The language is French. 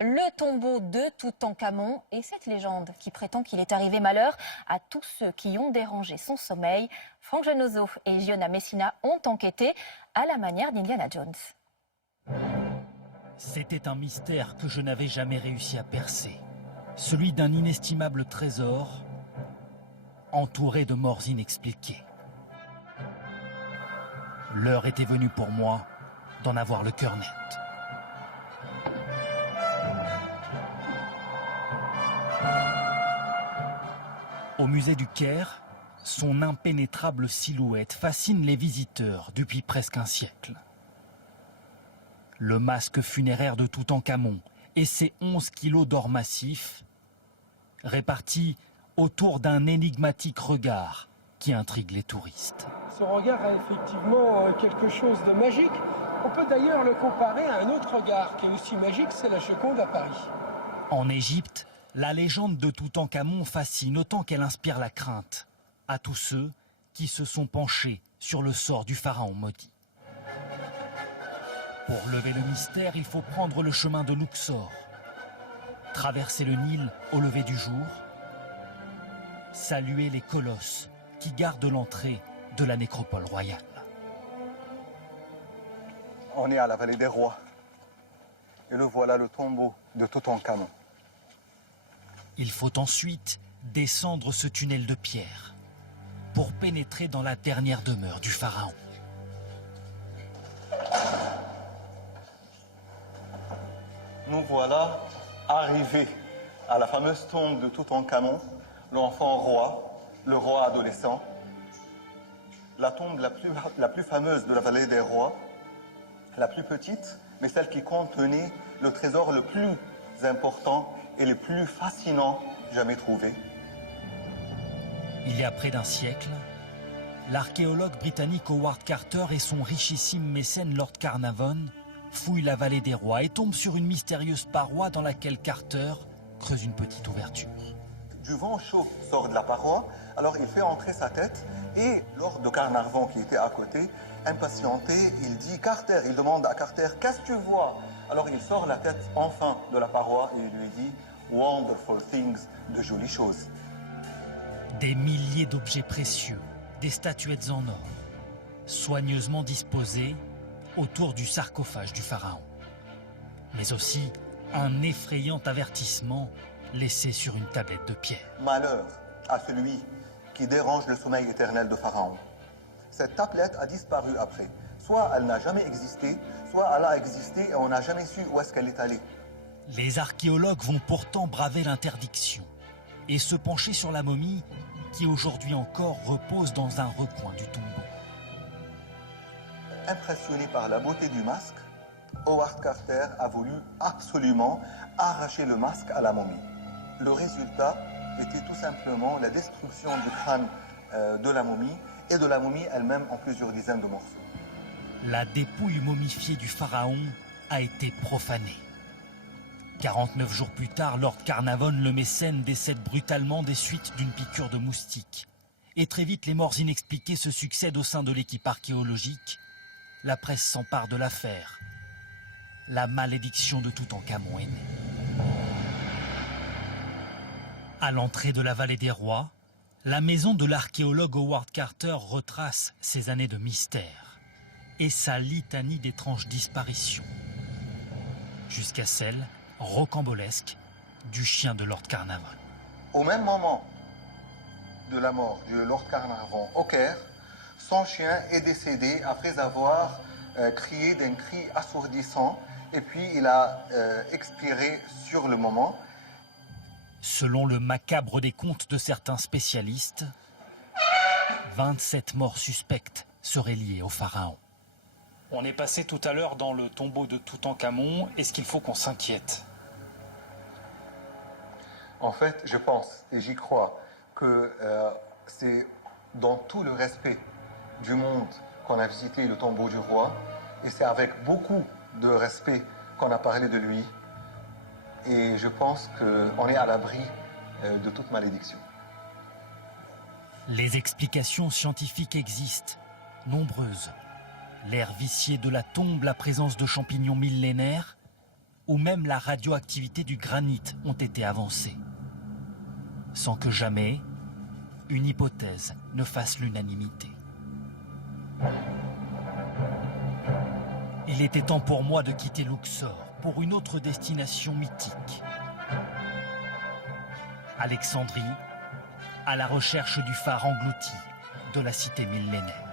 le tombeau de Toutankhamon et cette légende qui prétend qu'il est arrivé malheur à tous ceux qui ont dérangé son sommeil. Franck Genozo et Giona Messina ont enquêté à la manière d'Indiana Jones. C'était un mystère que je n'avais jamais réussi à percer. Celui d'un inestimable trésor entouré de morts inexpliquées. L'heure était venue pour moi d'en avoir le cœur net. Au musée du Caire, son impénétrable silhouette fascine les visiteurs depuis presque un siècle. Le masque funéraire de Toutankhamon et ses 11 kilos d'or massif, répartis autour d'un énigmatique regard qui intrigue les touristes. Ce regard a effectivement quelque chose de magique. On peut d'ailleurs le comparer à un autre regard qui est aussi magique, c'est la Joconde à Paris. En Égypte, la légende de Toutankhamon fascine autant qu'elle inspire la crainte à tous ceux qui se sont penchés sur le sort du pharaon maudit. Pour lever le mystère, il faut prendre le chemin de Luxor, traverser le Nil au lever du jour, saluer les colosses qui gardent l'entrée de la nécropole royale. On est à la vallée des rois. Et le voilà, le tombeau de Toutankhamon. Il faut ensuite descendre ce tunnel de pierre pour pénétrer dans la dernière demeure du pharaon. Nous voilà arrivés à la fameuse tombe de Toutankhamon, l'enfant roi, le roi adolescent. La tombe la plus fameuse de la vallée des rois, la plus petite, mais celle qui contenait le trésor le plus important et le plus fascinant jamais trouvé. Il y a près d'un siècle, l'archéologue britannique Howard Carter et son richissime mécène Lord Carnarvon fouillent la vallée des rois et tombent sur une mystérieuse paroi dans laquelle Carter creuse une petite ouverture. Du vent chaud sort de la paroi, alors il fait entrer sa tête et Lord de Carnarvon qui était à côté, impatienté, il dit « Carter », il demande à Carter « Qu'est-ce que tu vois ?» Alors il sort la tête enfin de la paroi et il lui dit « Wonderful things », de jolies choses. Des milliers d'objets précieux, des statuettes en or, soigneusement disposées autour du sarcophage du pharaon. Mais aussi un effrayant avertissement laissé sur une tablette de pierre. Malheur à celui qui dérange le sommeil éternel de Pharaon. Cette tablette a disparu après. Soit elle n'a jamais existé, soit elle a existé et on n'a jamais su où est-ce qu'elle est allée. Les archéologues vont pourtant braver l'interdiction et se pencher sur la momie qui aujourd'hui encore repose dans un recoin du tombeau. Impressionné par la beauté du masque, Howard Carter a voulu absolument arracher le masque à la momie. Le résultat était tout simplement la destruction du crâne de la momie et de la momie elle-même en plusieurs dizaines de morceaux. La dépouille momifiée du pharaon a été profanée. 49 jours plus tard, Lord Carnarvon, le mécène, décède brutalement des suites d'une piqûre de moustique. Et très vite, les morts inexpliquées se succèdent au sein de l'équipe archéologique. La presse s'empare de l'affaire. La malédiction de Toutankhamon est née. À l'entrée de la vallée des rois, la maison de l'archéologue Howard Carter retrace ses années de mystère et sa litanie d'étranges disparitions, jusqu'à celle rocambolesque du chien de Lord Carnarvon. Au même moment de la mort de Lord Carnarvon au Caire, son chien est décédé après avoir crié d'un cri assourdissant et puis il a expiré sur le moment. Selon le macabre des contes de certains spécialistes, 27 morts suspectes seraient liées au pharaon. On est passé tout à l'heure dans le tombeau de Toutankhamon. Est-ce qu'il faut qu'on s'inquiète? En fait, je pense et j'y crois que c'est dans tout le respect du monde qu'on a visité le tombeau du roi et c'est avec beaucoup de respect qu'on a parlé de lui. Et je pense qu'on est à l'abri de toute malédiction. Les explications scientifiques existent, nombreuses. L'air vicié de la tombe, la présence de champignons millénaires ou même la radioactivité du granit ont été avancées, sans que jamais une hypothèse ne fasse l'unanimité. Il était temps pour moi de quitter Luxor pour une autre destination mythique. Alexandrie, à la recherche du phare englouti de la cité millénaire.